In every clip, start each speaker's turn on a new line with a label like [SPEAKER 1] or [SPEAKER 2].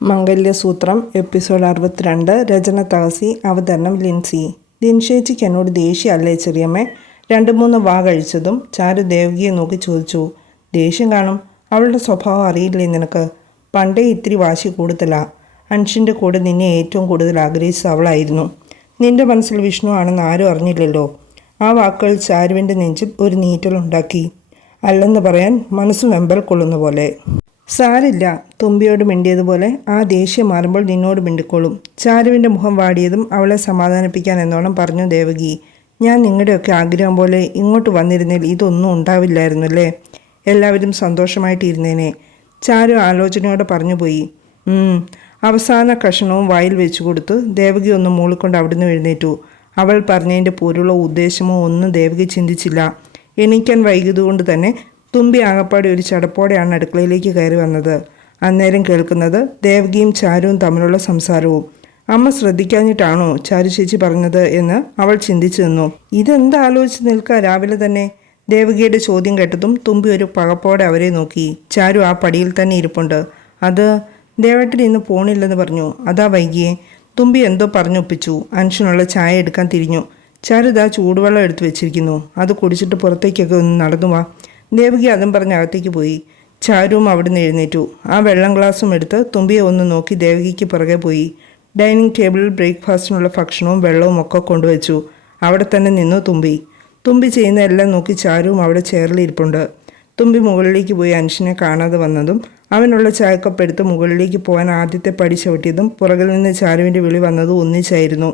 [SPEAKER 1] മംഗല്യസൂത്രം episode അറുപത്തിരണ്ട് രചന തഹസി അവതരണം ലിൻസി. ലിൻഷേച്ചിക്ക് എന്നോട് ദേഷ്യം അല്ലേ ചെറിയമ്മേ? രണ്ട് മൂന്ന് വാ കഴിച്ചതും ചാരു ദേവകിയെ നോക്കി ചോദിച്ചു ദേഷ്യം കാണും? അവളുടെ സ്വഭാവം അറിയില്ലേ നിനക്ക്? പണ്ടേ ഇത്തിരി വാശി കൂടുതലാ. അൻഷിന്റെ കൂടെ നിന്നെ ഏറ്റവും കൂടുതൽ ആഗ്രഹിച്ചത് അവളായിരുന്നു. നിന്റെ മനസ്സിൽ വിഷ്ണു ആണെന്ന് ആരും അറിഞ്ഞില്ലല്ലോ. ആ വാക്കുകൾ ചാരുവിന്റെ നെഞ്ചിൽ ഒരു നീറ്റലുണ്ടാക്കി. അല്ലെന്ന് പറയാൻ മനസ്സ് വെമ്പൽ കൊള്ളുന്ന പോലെ. സാരില്ല തുമ്പിയോട് മിണ്ടിയതുപോലെ ആ ദേഷ്യം മാറുമ്പോൾ നിന്നോട് മിണ്ടിക്കോളും. ചാരുവിന്റെ മുഖം വാടിയതും അവളെ സമാധാനിപ്പിക്കാൻ എന്നോണം പറഞ്ഞു ദേവകി. ഞാൻ നിങ്ങളുടെയൊക്കെ ആഗ്രഹം പോലെ ഇങ്ങോട്ട് വന്നിരുന്നതിൽ ഇതൊന്നും ഉണ്ടാവില്ലായിരുന്നല്ലേ? എല്ലാവരും സന്തോഷമായിട്ടിരുന്നേനെ. ചാരു ആലോചനയോടെ പറഞ്ഞുപോയി. അവസാന കഷണവും വായിൽ വെച്ചു കൊടുത്ത് ദേവകി ഒന്ന് മൂളിക്കൊണ്ട് അവിടുന്ന് എഴുന്നേറ്റു. അവൾ പറഞ്ഞതിന്റെ പോലുള്ള ഉദ്ദേശമോ ഒന്നും ദേവകി ചിന്തിച്ചില്ല. എണീക്കാൻ വൈകിയതുകൊണ്ട് തന്നെ തുമ്പി ആകപ്പാടെ ഒരു ചടപ്പോടെയാണ് അടുക്കളയിലേക്ക് കയറി വന്നത്. അന്നേരം കേൾക്കുന്നത് ദേവകിയും ചാരുവും തമ്മിലുള്ള സംസാരവും. അമ്മ ശ്രദ്ധിക്കാഞ്ഞിട്ടാണോ ചാരു ചേച്ചി പറഞ്ഞത് എന്ന് അവൾ ചിന്തിച്ചു നിന്നു. ഇതെന്താലോചിച്ച് നിൽക്കുക രാവിലെ തന്നെ? ദേവകിയുടെ ചോദ്യം കേട്ടതും തുമ്പി ഒരു പകപ്പോടെ അവരെ നോക്കി. ചാരു ആ പടിയിൽ തന്നെ ഇരിപ്പുണ്ട്. അത് ദേവേട്ടൻ ഇന്ന് പോണില്ലെന്ന് പറഞ്ഞു. അതാ വൈകിയെ. തുമ്പി എന്തോ പറഞ്ഞൊപ്പിച്ചു. അൻഷനുള്ള ചായ എടുക്കാൻ തിരിഞ്ഞു. ചാരുദാ ചൂടുവെള്ളം എടുത്തു വെച്ചിരിക്കുന്നു. അത് കുടിച്ചിട്ട് പുറത്തേക്കൊക്കെ ഒന്ന് നടന്നു വാ. ദേവകി അതും പറഞ്ഞ് അകത്തേക്ക് പോയി. ചാരുവും അവിടുന്ന് എഴുന്നേറ്റു. ആ വെള്ളം ഗ്ലാസും എടുത്ത് തുമ്പിയെ ഒന്ന് നോക്കി ദേവകിക്ക് പുറകെ പോയി. ഡൈനിങ് ടേബിളിൽ ബ്രേക്ക്ഫാസ്റ്റിനുള്ള ഭക്ഷണവും വെള്ളവും ഒക്കെ കൊണ്ടുവച്ചു. അവിടെ തന്നെ നിന്നു തുമ്പി. തുമ്പി ചെയ്യുന്ന എല്ലാം നോക്കി ചാരുവും അവിടെ ചേറിലിരിപ്പുണ്ട് തുമ്പി മുകളിലേക്ക് പോയി അൻഷിനെ കാണാതെ വന്നതും അവനുള്ള ചായക്കപ്പ് എടുത്ത് മുകളിലേക്ക് പോകാൻ ആദ്യത്തെ പടി ചവിട്ടിയതും പുറകിൽ നിന്ന് ചാരുവിന്റെ വിളി വന്നതും ഒന്നിച്ചായിരുന്നു.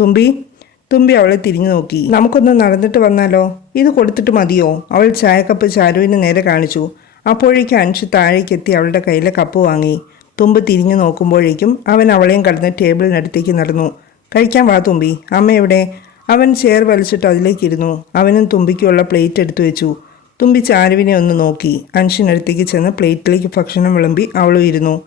[SPEAKER 1] തുമ്പി തുമ്പി അവളെ തിരിഞ്ഞു നോക്കി. നമുക്കൊന്ന് നടന്നിട്ട് വന്നാലോ? ഇത് കൊടുത്തിട്ട് മതിയോ? അവൾ ചായക്കപ്പ് ചാരുവിന് നേരെ കാണിച്ചു. അപ്പോഴേക്കും അൻഷ് താഴേക്ക് എത്തി അവളുടെ കയ്യിലെ കപ്പ് വാങ്ങി. തുമ്പ് തിരിഞ്ഞു നോക്കുമ്പോഴേക്കും അവൻ അവളെയും കടന്ന് ടേബിളിനടുത്തേക്ക് നടന്നു. കഴിക്കാൻ വാ തുമ്പി. അമ്മ എവിടെ? അവൻ ചെയർ വലിച്ചിട്ട് അതിലേക്കിരുന്നു. അവനും തുമ്പിക്കുള്ള പ്ലേറ്റ് എടുത്തു വെച്ചു. തുമ്പി ചാരുവിനെ ഒന്ന് നോക്കി. അൻഷിനടുത്തേക്ക് ചെന്ന് പ്ലേറ്റിലേക്ക് ഭക്ഷണം വിളമ്പി അവളും ഇരുന്നു.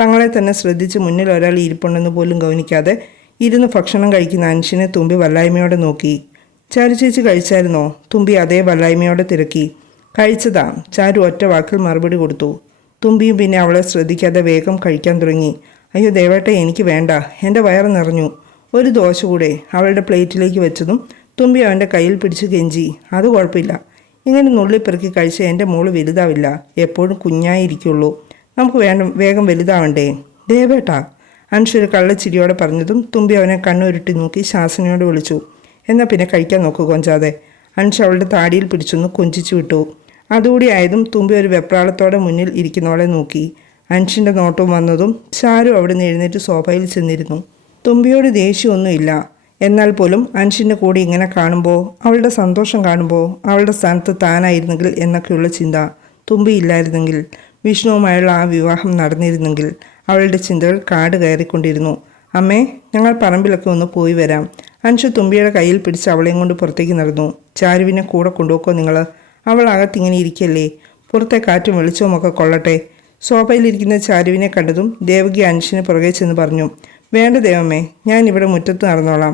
[SPEAKER 1] തങ്ങളെ തന്നെ ശ്രദ്ധിച്ച് മുന്നിൽ ഒരാൾ ഇരിപ്പുണ്ടെന്ന് പോലും ഗൗനിക്കാതെ ഇരുന്ന് ഭക്ഷണം കഴിക്കുന്ന അൻഷിനെ തുമ്പി വല്ലായ്മയോടെ നോക്കി. ചാരു ചേച്ചി കഴിച്ചായിരുന്നോ? തുമ്പി അതേ വല്ലായ്മയോടെ തിരക്കി. കഴിച്ചതാ. ചാരു ഒറ്റ വാക്കിൽ മറുപടി കൊടുത്തു. തുമ്പിയും പിന്നെ അവളെ ശ്രദ്ധിക്കാതെ വേഗം കഴിക്കാൻ തുടങ്ങി. അയ്യോ ദേവേട്ട എനിക്ക് വേണ്ട. എന്റെ വയറ് നിറഞ്ഞു. ഒരു ദോശ കൂടെ അവളുടെ പ്ലേറ്റിലേക്ക് വെച്ചതും തുമ്പി അവന്റെ കയ്യിൽ പിടിച്ച് കെഞ്ചി. അത് കുഴപ്പമില്ല. ഇങ്ങനെ നുള്ളിപ്പെറുക്കി കഴിച്ച എന്റെ മോൾ വലുതാവില്ല. എപ്പോഴും കുഞ്ഞായിരിക്കുള്ളൂ. നമുക്ക് വേണം വേഗം വലുതാവണ്ടേ? ദേവേട്ടാ അൻഷ് ഒരു കള്ളച്ചിരിയോടെ പറഞ്ഞതും തുമ്പി അവനെ കണ്ണുരുട്ടി നോക്കി ശാസനയോട് വിളിച്ചു. എന്നാൽ പിന്നെ കഴിക്കാൻ നോക്കൂ കൊഞ്ചാതെ. അൻഷു അവളുടെ താടിയിൽ പിടിച്ചൊന്ന് കൊഞ്ചിച്ചു വിട്ടു. അതുകൂടി ആയതും തുമ്പി ഒരു വെപ്രാളത്തോടെ മുന്നിൽ ഇരിക്കുന്നവളെ നോക്കി. അൻഷിന്റെ നോട്ടവും വന്നതും ചാരു അവിടെ നിന്ന് എഴുന്നേറ്റ് സോഫയിൽ ചെന്നിരുന്നു. തുമ്പിയോട് ദേഷ്യമൊന്നുമില്ല. എന്നാൽ പോലും അൻഷിന്റെ കൂടെ ഇങ്ങനെ കാണുമ്പോൾ അവളുടെ സന്തോഷം കാണുമ്പോൾ അവളുടെ സ്ഥാനത്ത് താനായിരുന്നെങ്കിൽ എന്നൊക്കെയുള്ള ചിന്ത തുമ്പിയില്ലായിരുന്നെങ്കിൽ വിഷ്ണുവുമായുള്ള ആ വിവാഹം നടന്നിരുന്നെങ്കിൽ അവളുടെ ചിന്തകൾ കാട് കയറിക്കൊണ്ടിരുന്നു. അമ്മേ ഞങ്ങൾ പറമ്പിലൊക്കെ ഒന്ന് പോയി വരാം. അൻഷു തുമ്പിയുടെ കയ്യിൽ പിടിച്ച് അവളെയും കൊണ്ട് പുറത്തേക്ക് നടന്നു. ചാരുവിനെ കൂടെ കൊണ്ടുപോക്കോ നിങ്ങൾ അവൾ അകത്തിങ്ങനെ ഇരിക്കല്ലേ. പുറത്തെ കാറ്റും വെളിച്ചവും ഒക്കെ കൊള്ളട്ടെ. സോഫയിലിരിക്കുന്ന ചാരുവിനെ കണ്ടതും ദേവകി അൻഷിന് പുറകെ ചെന്ന് പറഞ്ഞു വേണ്ട ദേവമ്മേ ഞാൻ ഇവിടെ മുറ്റത്ത് നടന്നോളാം.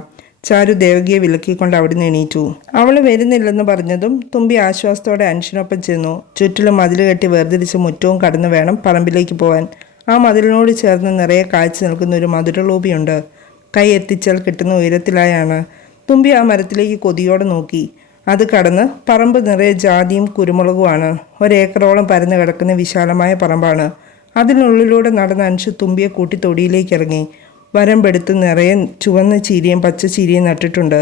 [SPEAKER 1] ചാരു ദേവകിയെ വിലക്കിക്കൊണ്ട് അവിടുന്ന് എണീറ്റു. അവൾ വരുന്നില്ലെന്ന് പറഞ്ഞതും തുമ്പി ആശ്വാസത്തോടെ അൻഷിനൊപ്പം ചെന്നു. ചുറ്റിലും മതിൽ കെട്ടി വേർതിരിച്ച് മുറ്റവും കടന്നു വേണം പറമ്പിലേക്ക് പോകാൻ ആ മതിലിനോട് ചേർന്ന് നിറയെ കാഴ്ച നിൽക്കുന്ന ഒരു മധുരലോപിയുണ്ട് കൈ എത്തിച്ചാൽ കിട്ടുന്ന ഉയരത്തിലായാണ്. തുമ്പി ആ മരത്തിലേക്ക് കൊതിയോടെ നോക്കി. അത് കടന്ന് പറമ്പ് നിറയെ ജാതിയും കുരുമുളകുമാണ്. ഒരേക്കറോളം പരന്നു കിടക്കുന്ന വിശാലമായ പറമ്പാണ്. അതിനുള്ളിലൂടെ നടന്ന അൻഷു തുമ്പിയെ കൂട്ടി തൊടിയിലേക്ക് ഇറങ്ങി. വരമ്പെടുത്ത് നിറയെ ചുവന്ന ചീരിയും പച്ച ചീരിയും നട്ടിട്ടുണ്ട്.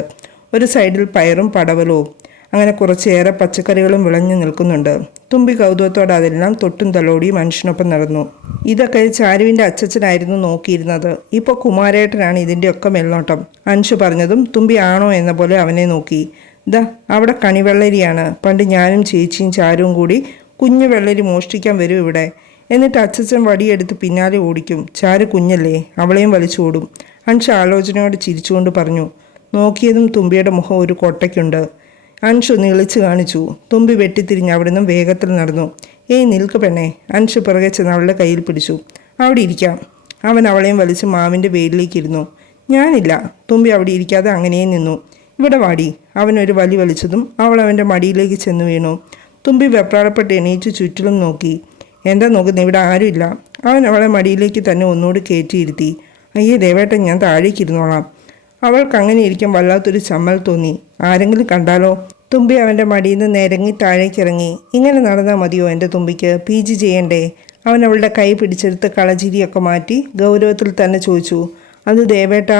[SPEAKER 1] ഒരു സൈഡിൽ പയറും പടവലവും. അങ്ങനെ കുറച്ചേറെ പച്ചക്കറികളും വിളഞ്ഞു നിൽക്കുന്നുണ്ട്. തുമ്പി കൗതുകത്തോടെ അതെല്ലാം തൊട്ടും തലോടി മനുഷ്യനൊപ്പം നടന്നു. ഇതൊക്കെ ചാരുവിന്റെ അച്ചച്ചനായിരുന്നു നോക്കിയിരുന്നത്. ഇപ്പോൾ കുമാരേട്ടനാണ് ഇതിന്റെയൊക്കെ മേൽനോട്ടം. അൻഷു പറഞ്ഞതും തുമ്പി ആണോ എന്ന പോലെ അവനെ നോക്കി. ദാ അവിടെ കണിവെള്ളരിയാണ്. പണ്ട് ഞാനും ചേച്ചിയും ചാരുവും കൂടി കുഞ്ഞു വെള്ളരി മോഷ്ടിക്കാൻ വരും ഇവിടെ. എന്നിട്ട് അച്ചച്ചൻ വടിയെടുത്ത് പിന്നാലെ ഓടിക്കും. ചാരു കുഞ്ഞല്ലേ അവളെയും വലിച്ചോടും അൻഷ ആലോചനയോടെ ചിരിച്ചുകൊണ്ട് പറഞ്ഞു. നോക്കിയതും തുമ്പിയുടെ മുഖം ഒരു കൊട്ടയ്ക്കുണ്ട്. അൻഷു നിളിച്ചു കാണിച്ചു. തുമ്പി വെട്ടിത്തിരിഞ്ഞ് അവിടെ നിന്നും വേഗത്തിൽ നടന്നു. ഏയ് നിൽക്ക് പെണ്ണേ. അൻഷു പിറകെ ചെന്ന് അവളുടെ കയ്യിൽ പിടിച്ചു. അവിടെ ഇരിക്കാം. അവൻ അവളെയും വലിച്ച് മാവിന്റെ വേലിലേക്ക് ഇരുന്നു. ഞാനില്ല. തുമ്പി അവിടെ ഇരിക്കാതെ അങ്ങനെയേ നിന്നു. ഇവിടെ വാടി. അവൻ ഒരു വലി വലിച്ചതും അവൾ അവന്റെ മടിയിലേക്ക് ചെന്ന് വീണു. തുമ്പി വെപ്രാളപ്പെട്ട് എണീച്ച് ചുറ്റിലും നോക്കി. എന്താ നോക്കുന്നത് ഇവിടെ ആരുമില്ല. അവൻ അവളെ മടിയിലേക്ക് തന്നെ ഒന്നുകൂടി കയറ്റിയിരുത്തി അയ്യേ ദേവേട്ടൻ ഞാൻ താഴേക്ക് ഇരുന്നോളാം. അവൾക്ക് അങ്ങനെ ഇരിക്കാൻ വല്ലാത്തൊരു ചമ്മൽ തോന്നി. ആരെങ്കിലും കണ്ടാലോ? തുമ്പി അവന്റെ മടിയിൽ നിന്ന് നിരങ്ങി താഴേക്കിറങ്ങി. ഇങ്ങനെ നടന്നാൽ മതിയോ എന്റെ തുമ്പിക്ക്? പി ജി ചെയ്യണ്ടേ? അവൻ അവളുടെ കൈ പിടിച്ചെടുത്ത് കളചിരിയൊക്കെ മാറ്റി ഗൗരവത്തിൽ തന്നെ ചോദിച്ചു. അത് ദേവേട്ട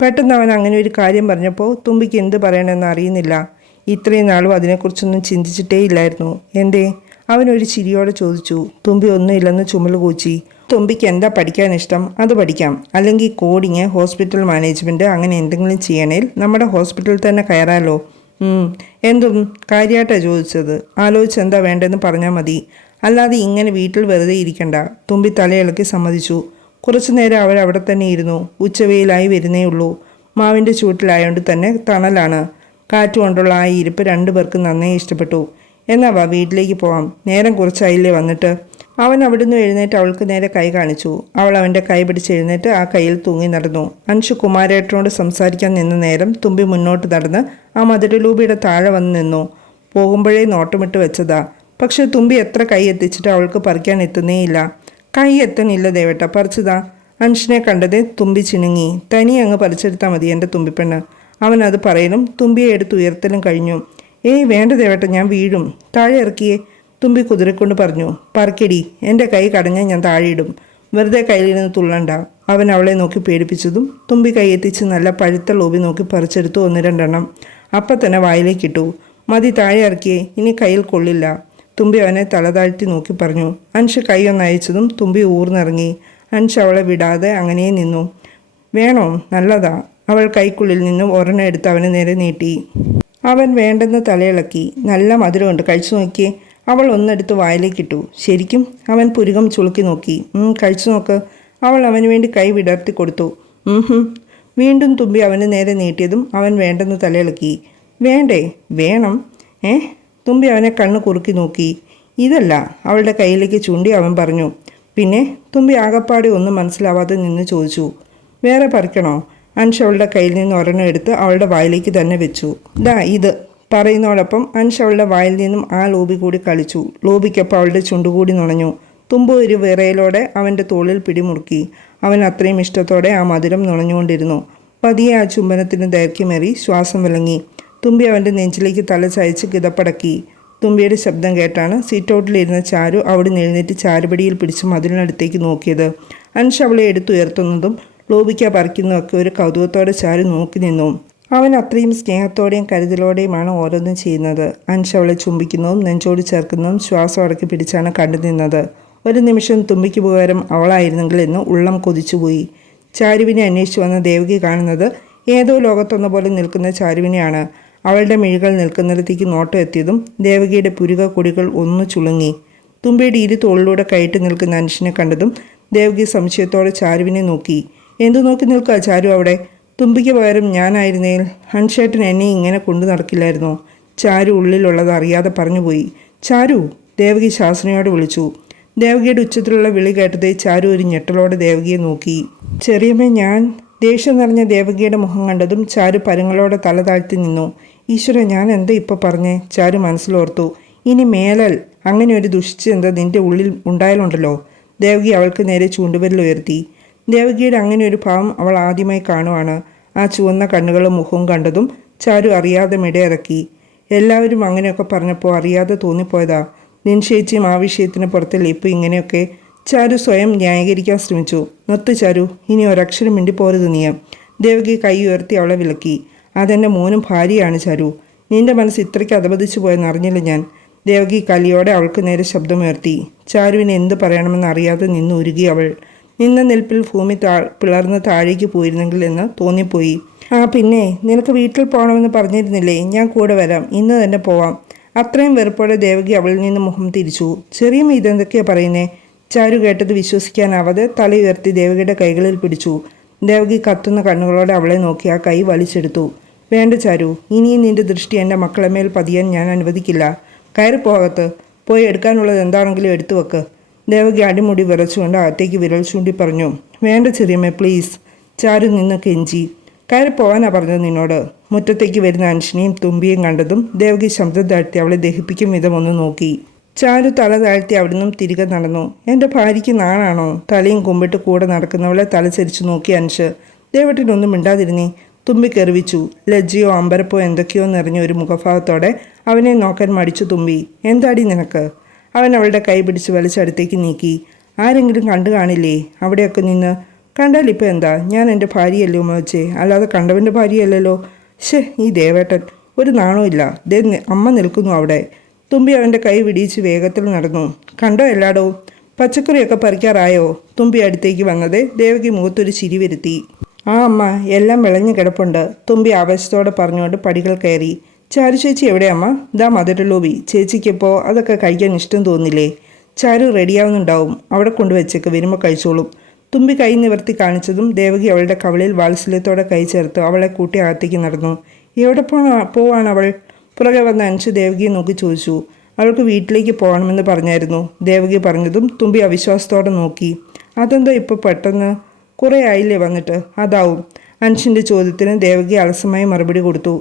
[SPEAKER 1] പെട്ടെന്ന് അവൻ അങ്ങനെ ഒരു കാര്യം പറഞ്ഞപ്പോൾ തുമ്പിക്ക് എന്ത് പറയണമെന്ന് അറിയുന്നില്ല. ഇത്രയും നാളും അതിനെക്കുറിച്ചൊന്നും ചിന്തിച്ചിട്ടേ ഇല്ലായിരുന്നു എന്തേ അവനൊരു ചിരിയോടെ ചോദിച്ചു. തുമ്പി ഒന്നുമില്ലെന്ന് ചുമൽ കൂച്ചി. തുമ്പിക്ക് എന്താ പഠിക്കാൻ ഇഷ്ടം? അത് പഠിക്കാം. അല്ലെങ്കിൽ കോഡിങ് ഹോസ്പിറ്റൽ മാനേജ്മെന്റ് അങ്ങനെ എന്തെങ്കിലും ചെയ്യണേൽ നമ്മുടെ ഹോസ്പിറ്റലിൽ തന്നെ കയറാലോ? എന്തും? കാര്യമായിട്ടാണ് ചോദിച്ചത്. ആലോചിച്ച് എന്താ വേണ്ടതെന്ന് പറഞ്ഞാൽ മതി. അല്ലാതെ ഇങ്ങനെ വീട്ടിൽ വെറുതെ ഇരിക്കണ്ട. തുമ്പി തലയിളക്കി സമ്മതിച്ചു. കുറച്ചു നേരം അവർ അവിടെ തന്നെ ഇരുന്നു. ഉച്ചവെയിലായി വരുന്നേ ഉള്ളൂ. മാവിന്റെ ചൂട്ടിലായതുകൊണ്ട് തന്നെ തണലാണ്. കാറ്റ് കൊണ്ടുള്ള ആ ഇരിപ്പ് രണ്ടുപേർക്കും നന്നേ ഇഷ്ടപ്പെട്ടു. എന്നാവാ വീട്ടിലേക്ക് പോവാം. നേരം കുറച്ചായില്ലേ വന്നിട്ട്? അവൻ അവിടുന്ന് എഴുന്നേറ്റ് അവൾക്ക് നേരെ കൈ കാണിച്ചു. അവൾ അവന്റെ കൈ പിടിച്ച് എഴുന്നേറ്റ് ആ കയ്യിൽ തൂങ്ങി നടന്നു. അൻഷു കുമാരേട്ടനോട് സംസാരിക്കാൻ നിന്ന നേരം തുമ്പി മുന്നോട്ട് നടന്ന് ആ മധുരലൂപിയുടെ താഴെ വന്ന് നിന്നു. പോകുമ്പോഴേ നോട്ടമിട്ട് വെച്ചതാ. പക്ഷെ തുമ്പി എത്ര കൈ എത്തിച്ചിട്ട് അവൾക്ക് പറിക്കാൻ എത്തുന്നേയില്ല. കൈ എത്തണില്ല ദേവട്ട പറിച്ചതാ. അൻഷിനെ കണ്ടത് തുമ്പി ചിണുങ്ങി. തനി അങ്ങ് പറിച്ചെടുത്താൽ മതി എന്റെ തുമ്പിപ്പെണ്ണ്. അവൻ അത് പറയലും തുമ്പിയെ എടുത്ത് ഉയർത്തലും കഴിഞ്ഞു. ഏയ് വേണ്ട ദേവട്ട ഞാൻ വീഴും. താഴെ ഇറക്കിയേ. തുമ്പി കുതിരക്കൊണ്ട് പറഞ്ഞു പറക്കിടി എന്റെ കൈ കടഞ്ഞാൽ ഞാൻ താഴെയിടും. വെറുതെ കയ്യിലിരുന്ന് തുള്ളണ്ട. അവൻ അവളെ നോക്കി പേടിപ്പിച്ചതും തുമ്പി കൈയെത്തിച്ച് നല്ല പഴുത്ത ലോബി നോക്കി പറിച്ചെടുത്തു ഒന്ന് രണ്ടെണ്ണം. അപ്പം തന്നെ വായിലേക്കിട്ടു മതി താഴെ ഇറക്കിയേ ഇനി കയ്യിൽ കൊള്ളില്ല. തുമ്പി അവനെ തല താഴ്ത്തി നോക്കി പറഞ്ഞു. അൻഷ് കൈ ഒന്ന് അയച്ചതും തുമ്പി ഊർന്നിറങ്ങി. അൻഷ് അവളെ വിടാതെ അങ്ങനെ നിന്നു. വേണോ? നല്ലതാ. അവൾ കൈക്കുള്ളിൽ നിന്നും ഒരെണ്ണം എടുത്ത് അവനെ നേരെ നീട്ടി. അവൻ വേണ്ടെന്ന് തലയിളക്കി. നല്ല മധുരമുണ്ട് കഴിച്ചു നോക്കിയേ. അവൾ ഒന്നെടുത്ത് വായിലേക്കിട്ടു. ശരിക്കും അവൻ പുരുകം ചുളുക്കി നോക്കി. "ഉം, കഴിച്ചു നോക്ക്. അവൾ അവന് വേണ്ടി കൈ വിടർത്തി കൊടുത്തു. വീണ്ടും തുമ്പി അവന് നേരെ നീട്ടിയതും അവൻ വേണ്ടെന്ന് തലയിളക്കി. വേണ്ടേ? വേണം. ഏ? തുമ്പി അവനെ കണ്ണ് കുറുക്കി നോക്കി. ഇതല്ല അവളുടെ കയ്യിലേക്ക് ചൂണ്ടി അവൻ പറഞ്ഞു. പിന്നെ തുമ്പി ആകപ്പാടി ഒന്നും മനസ്സിലാവാതെ നിന്ന് ചോദിച്ചു. വേറെ പറിക്കണോ? അൻഷ് അവളുടെ കയ്യിൽ നിന്ന് ഒരെണ്ണം എടുത്ത് അവളുടെ വായിലേക്ക് തന്നെ വെച്ചു. ദാ ഇത്. പറയുന്നതോടൊപ്പം അൻഷ അവളുടെ വായിൽ നിന്നും ആ ലോബി കൂടി കളിച്ചു. ലോബിക്കൊപ്പം അവളുടെ ചുണ്ടുകൂടി നുണഞ്ഞു. തുമ്പ് ഒരു വിറയലോടെ അവന്റെ തോളിൽ പിടിമുറുക്കി. അവൻ അത്രയും ഇഷ്ടത്തോടെ ആ മധുരം നുണഞ്ഞുകൊണ്ടിരുന്നു. പതിയെ ആ ചുംബനത്തിന് ദൈർഘ്യമേറി ശ്വാസം വിളങ്ങി. തുമ്പി അവന്റെ നെഞ്ചിലേക്ക് തല ചായച്ച് കിതപ്പടക്കി. തുമ്പിയുടെ ശബ്ദം കേട്ടാണ് സീറ്റൗട്ടിലിരുന്ന ചാരു അവിടെ എഴുന്നേറ്റ് ചാരുപടിയിൽ പിടിച്ച് മതിലിനടുത്തേക്ക് നോക്കിയത്. അൻഷ് അവളെ എടുത്തുയർത്തുന്നതും ലോപിക്ക പറിക്കുന്നതൊക്കെ ഒരു കൗതുകത്തോടെ ചാരു നോക്കി നിന്നു. അവൻ അത്രയും സ്നേഹത്തോടെയും കരുതലോടെയുമാണ് ഓരോന്നും ചെയ്യുന്നത്. അൻഷ അവളെ ചുംബിക്കുന്നതും നെഞ്ചോട് ചേർക്കുന്നതും ശ്വാസം അടക്കി പിടിച്ചാണ് കണ്ടു നിന്നത്. ഒരു നിമിഷം തുമ്പിക്ക് പകരം അവളായിരുന്നെങ്കിൽ എന്ന് ഉള്ളം കൊതിച്ചുപോയി ചാരുവിനെ അന്വേഷിച്ചു വന്ന ദേവകി കാണുന്നത് ഏതോ ലോകത്തൊന്ന പോലെ നിൽക്കുന്ന ചാരുവിനെയാണ്. അവളുടെ മിഴികൾ നിൽക്കുന്നിടത്തേക്ക് നോട്ടം എത്തിയതും ദേവകിയുടെ പുരുക കൊടികൾ ഒന്ന് ചുളുങ്ങി. തുമ്പിയുടെ ഇരു തോളിലൂടെ കയറ്റി നിൽക്കുന്ന അനുഷിനെ കണ്ടതും ദേവകി സംശയത്തോടെ ചാരുവിനെ നോക്കി. എന്തു നോക്കി നിൽക്കുക ചാരു അവിടെ? തുമ്പിക്ക് പകരം ഞാനായിരുന്നേൽ ഹൺഷേട്ടൻ എന്നെ ഇങ്ങനെ കൊണ്ടു നടക്കില്ലായിരുന്നോ? ചാരു ഉള്ളിലുള്ളത് അറിയാതെ പറഞ്ഞുപോയി. ചാരു ദേവകി ശാസനയോട് വിളിച്ചു. ദേവകിയുടെ ഉച്ചത്തിലുള്ള വിളി കേട്ടത് ചാരു ഒരു ഞെട്ടലോടെ ദേവകിയെ നോക്കി. ചെറിയമ്മ ഞാൻ ദേഷ്യം നിറഞ്ഞ ദേവകിയുടെ മുഖം കണ്ടതും ചാരു പരങ്ങളോടെ തല താഴ്ത്തി നിന്നു. ഈശ്വര ഞാൻ എന്താ ഇപ്പോൾ പറഞ്ഞേ? ചാരു മനസ്സിലോർത്തു. ഇനി മേലൽ അങ്ങനെ ഒരു ദുഷ്ചിന്ത നിന്റെ ഉള്ളിൽ ഉണ്ടായാലുണ്ടല്ലോ? ദേവകി അവൾക്ക് നേരെ ചൂണ്ടുവിരൽ ഉയർത്തി. ദേവകിയുടെ അങ്ങനെ ഒരു ഭാവം അവൾ ആദ്യമായി കാണുവാണ്. ആ ചുവന്ന കണ്ണുകളും മുഖവും കണ്ടതും ചാരു അറിയാതെ മിടയിറക്കി. എല്ലാവരും അങ്ങനെയൊക്കെ പറഞ്ഞപ്പോൾ അറിയാതെ തോന്നിപ്പോയതാ. നിൻഷേച്ചിയും ആ വിഷയത്തിന് പുറത്തല്ലേ? ലിപ്പ് ഇങ്ങനെയൊക്കെ. ചാരു സ്വയം ന്യായീകരിക്കാൻ ശ്രമിച്ചു. നിർത്ത് ചാരു. ഇനി ഒരക്ഷരം മിണ്ടിപ്പോരുത് നീയ. ദേവകി കൈ ഉയർത്തി അവളെ വിലക്കി. അതെന്റെ മോനും ഭാര്യയാണ് ചാരു. നിന്റെ മനസ്സ് ഇത്രയ്ക്ക് അധപതിച്ചു പോയെന്ന് അറിഞ്ഞില്ല ഞാൻ. ദേവകി കലിയോടെ അവൾക്ക് നേരെ ശബ്ദമുയർത്തി. ചാരുവിന് എന്ത് പറയണമെന്ന് അറിയാതെ നിന്ന് ഉരുകി അവൾ. നിന്ന നിൽപ്പിൽ ഭൂമി താ പിളർന്ന് താഴേക്ക് പോയിരുന്നെങ്കിൽ എന്ന് തോന്നിപ്പോയി. ആ പിന്നെ നിനക്ക് വീട്ടിൽ പോകണമെന്ന് പറഞ്ഞിരുന്നില്ലേ? ഞാൻ കൂടെ വരാം. ഇന്ന് തന്നെ പോവാം. അത്രയും വെറുപ്പോടെ ദേവകി അവളിൽ നിന്ന് മുഖം തിരിച്ചു. ചെറിയ ഇതെന്തൊക്കെയാ പറയുന്നേ? ചാരു കേട്ടത് വിശ്വസിക്കാനാവാതെ തല ഉയർത്തി ദേവകിയുടെ കൈകളിൽ പിടിച്ചു. ദേവകി കത്തുന്ന കണ്ണുകളോടെ അവളെ നോക്കി ആ കൈ വലിച്ചെടുത്തു. വേണ്ട ചാരു ഇനിയും നിന്റെ ദൃഷ്ടി എന്റെ മക്കളെ മേൽ പതിയാൻ ഞാൻ അനുവദിക്കില്ല. കയറി പോകത്ത് പോയി എടുക്കാനുള്ളത് എന്താണെങ്കിലും എടുത്തു വെക്ക് ദേവകി അടിമുടി വിറച്ചുകൊണ്ട് അകത്തേക്ക് വിരൽ ചൂണ്ടി പറഞ്ഞു വേണ്ട ചെറിയമ്മ പ്ലീസ് ചാരു നിന്ന് കെഞ്ചി കയറി പോവാനാ പറഞ്ഞത് നിന്നോട്. മുറ്റത്തേക്ക് വരുന്ന അനുഷിനെയും തുമ്പിയും കണ്ടതും ദേവകി ശബ്ദം താഴ്ത്തി അവളെ ദഹിപ്പിക്കും വിധം ഒന്ന് നോക്കി. ചാരു തല താഴ്ത്തി അവിടുന്ന് തിരികെ നടന്നു. എന്റെ ഭാര്യയ്ക്ക് നാണാണോ? തലയും കുമ്പിട്ട് കൂടെ നടക്കുന്നവളെ തലചരിച്ചു നോക്കി അൻഷ്. ദേവട്ടിനൊന്നും മിണ്ടാതിരുന്നേ. തുമ്പി കെറിവിച്ചു ലജ്ജയോ അമ്പരപ്പോ എന്തൊക്കെയോ നിറഞ്ഞ ഒരു മുഖഭാവത്തോടെ അവനെ നോക്കാൻ മടിച്ചു തുമ്പി. എന്താടി നിനക്ക്? അവൻ അവളുടെ കൈ പിടിച്ച് വലിച്ചടുത്തേക്ക് നീക്കി. ആരെങ്കിലും കണ്ടു കാണില്ലേ? അവിടെയൊക്കെ നിന്ന്. കണ്ടാൽ ഇപ്പം എന്താ? ഞാൻ എന്റെ ഭാര്യയല്ലോ മോച്ചേ അല്ലാതെ കണ്ടവന്റെ ഭാര്യയല്ലല്ലോ. ഷേ ഈ ദേവേട്ടൻ. ഒരു നാണവും ദേ അമ്മ നിൽക്കുന്നു അവിടെ. തുമ്പി അവന്റെ കൈ പിടിച്ച് വേഗത്തിൽ നടന്നു. കണ്ടോ എല്ലാടവും? പച്ചക്കറിയൊക്കെ പറിക്കാറായോ? തുമ്പി അടുത്തേക്ക് വന്നത് ദേവകി മുഖത്തൊരു ചിരി വരുത്തി. ആ അമ്മ എല്ലാം വിളഞ്ഞു കിടപ്പുണ്ട്. തുമ്പി ആവേശത്തോടെ പറഞ്ഞുകൊണ്ട് പടികൾ കയറി. ചാരു ചേച്ചി എവിടെ അമ്മ മധുര ലോബി ചേച്ചിക്കിപ്പോൾ അതൊക്കെ കഴിക്കാൻ ഇഷ്ടം തോന്നില്ലേ? ചാരു റെഡിയാവുന്നുണ്ടാവും അവിടെ കൊണ്ടുവച്ചേക്ക് വരുമ്പോൾ കഴിച്ചോളും. തുമ്പി കൈ നിവർത്തി കാണിച്ചതും ദേവകി അവളുടെ കവളിൽ വാത്സല്യത്തോടെ കൈ ചേർത്ത് അവളെ കൂട്ടി അകത്തേക്ക് നടന്നു. എവിടെ പോണ പോവാണ് അവൾ പുറകെ വന്ന അൻഷ് ദേവകിയെ നോക്കി ചോദിച്ചു. അവൾക്ക് വീട്ടിലേക്ക് പോകണമെന്ന് പറഞ്ഞായിരുന്നു. ദേവകി പറഞ്ഞതും തുമ്പി അവിശ്വാസത്തോടെ നോക്കി. അതെന്താ ഇപ്പോൾ പെട്ടെന്ന് കുറേ ആയില്ലേ വന്നിട്ട്? അതാവും. അൻഷിന്റെ ചോദ്യത്തിന് ദേവകി അലസമായി മറുപടി കൊടുത്തു.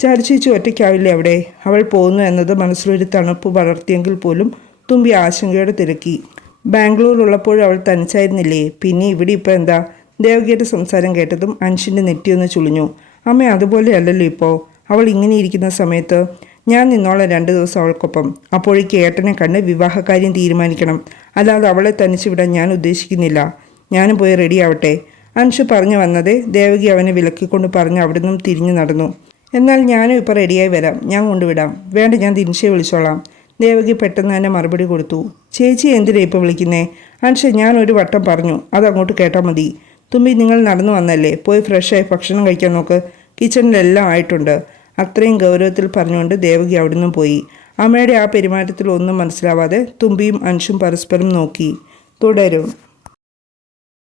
[SPEAKER 1] ചാരിച്ചേച്ചി ഒറ്റയ്ക്കാവില്ലേ അവിടെ? അവൾ പോകുന്നു എന്നത് മനസ്സിലൊരു തണുപ്പ് വളർത്തിയെങ്കിൽ പോലും തുമ്പി ആശങ്കയോടെ തിരക്കി. ബാംഗ്ലൂർ ഉള്ളപ്പോൾ അവൾ തനിച്ചായിരുന്നില്ലേ? പിന്നെ ഇവിടെ ഇപ്പോൾ എന്താ? ദേവകിയുടെ സംസാരം കേട്ടതും അൻഷിന്റെ നെറ്റിയൊന്ന് ചുളിഞ്ഞു. അമ്മ അതുപോലെയല്ലല്ലോ ഇപ്പോൾ. അവൾ ഇങ്ങനെ ഇരിക്കുന്ന സമയത്ത് ഞാൻ നിന്നോളാം രണ്ട് ദിവസം അവൾക്കൊപ്പം. അപ്പോഴേക്ക് ഏട്ടനെ കണ്ട് വിവാഹകാര്യം തീരുമാനിക്കണം. അല്ലാതെ അവളെ തനിച്ചുവിടാൻ ഞാൻ ഉദ്ദേശിക്കുന്നില്ല. ഞാനും പോയി റെഡിയാവട്ടെ. അൻഷു പറഞ്ഞു വന്നതേ ദേവകി അവനെ വിലക്കിക്കൊണ്ട് പറഞ്ഞ് അവിടെ നിന്നും തിരിഞ്ഞു നടന്നു. എന്നാൽ ഞാനും ഇപ്പോൾ റെഡിയായി വരാം. ഞാൻ കൊണ്ടുവിടാം. വേണ്ട ഞാൻ ദിൻഷയെ വിളിച്ചോളാം. ദേവകി പെട്ടെന്ന് തന്നെ മറുപടി കൊടുത്തു. ചേച്ചി എന്തിനാ ഇപ്പോൾ വിളിക്കുന്നേ? അൻഷ ഞാൻ ഒരു വട്ടം പറഞ്ഞു. അതങ്ങോട്ട് കേട്ടാൽ മതി. തുമ്പി നിങ്ങൾ നടന്നു വന്നല്ലേ? പോയി ഫ്രഷായി ഭക്ഷണം കഴിക്കാൻ നോക്ക്. കിച്ചണിലെല്ലാം ആയിട്ടുണ്ട്. അത്രയും ഗൗരവത്തിൽ പറഞ്ഞുകൊണ്ട് ദേവകി അവിടുന്ന് പോയി. അമ്മയുടെ ആ പെരുമാറ്റത്തിൽ ഒന്നും മനസ്സിലാവാതെ തുമ്പിയും അൻഷും പരസ്പരം നോക്കി. തുടരും.